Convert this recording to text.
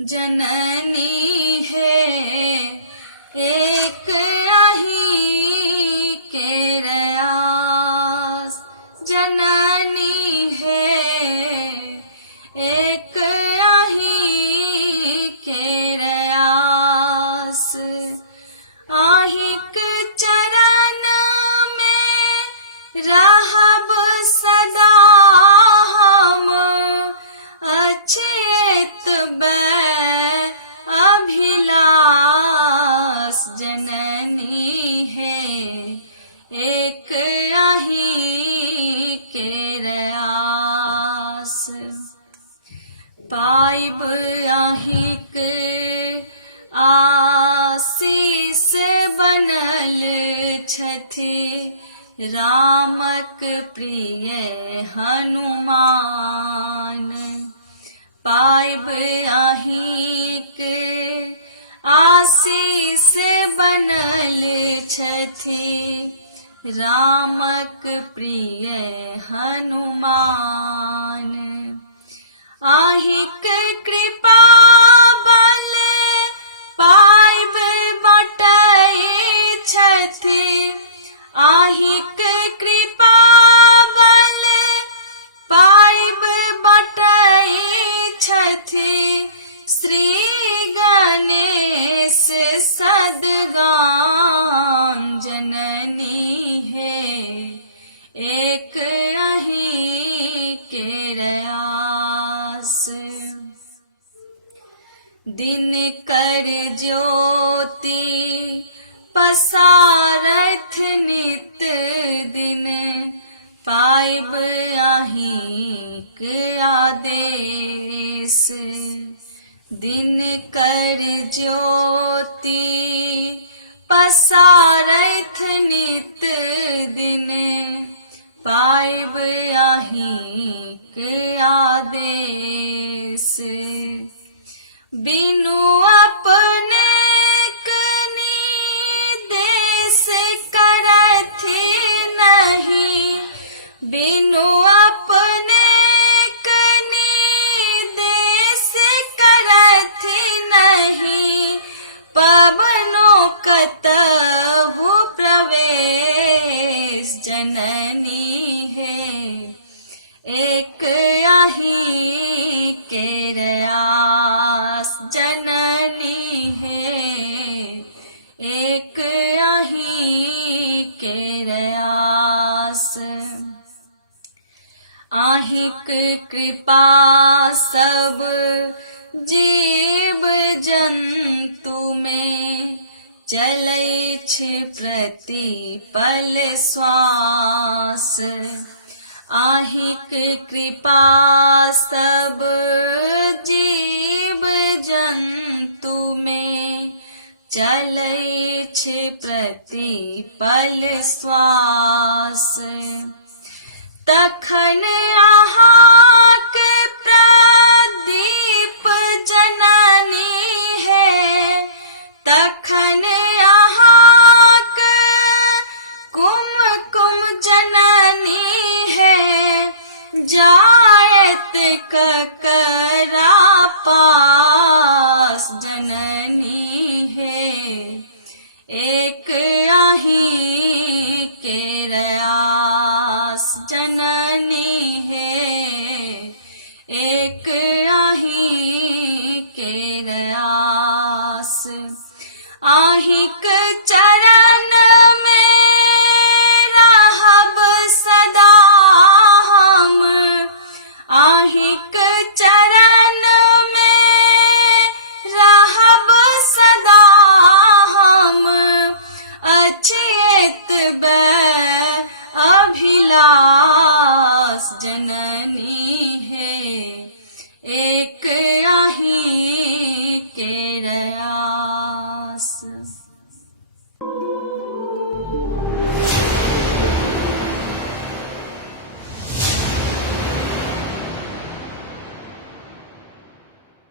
जननी है एक आही के रयास, जननी है एक आही के रयास। आहिक चरण में रहब सदा हम, अचेत अभिलाष। जननी है एक आही के रयास, पाइब आहिक आशीष बनल छथि रामक प्रिय हनुमान। पाइब आहिक आशीष बनल छथि रामक प्रिय हनुमान। आहिक कृपा बल पाइब बटै छथि, आहिक कृपा बल पाइब बटै छथि श्री गणेश सद्गुण। जननी है एक आही के रयास, दिन कर ज्योति पसारथ नित दिन, पाइब आहिक आदेश। दिन कर ज्योति पसारथ नित दिन, पाइब आहिक आदेश। बिनु अपने देश करथि नहीं, बिनु अपने देश करथि नहीं, पवनो कतहु प्रवेश। जननी है एक आही के रयास, जननी है एक आही के रयास। आहिक कृपा सब जीव जंतु में, चलै छै प्रतिपल श्वास। आहिक कृपा सब जीव जंतु में, चलै छै प्रतिपल श्वास। तखन अहाँक प्रदीप जननी है, तखन अहाँक कुमकुम जननी है, जायत ककरा पास। जननी है एक आही के रयास, जननी है एक आही के रयास। आहिक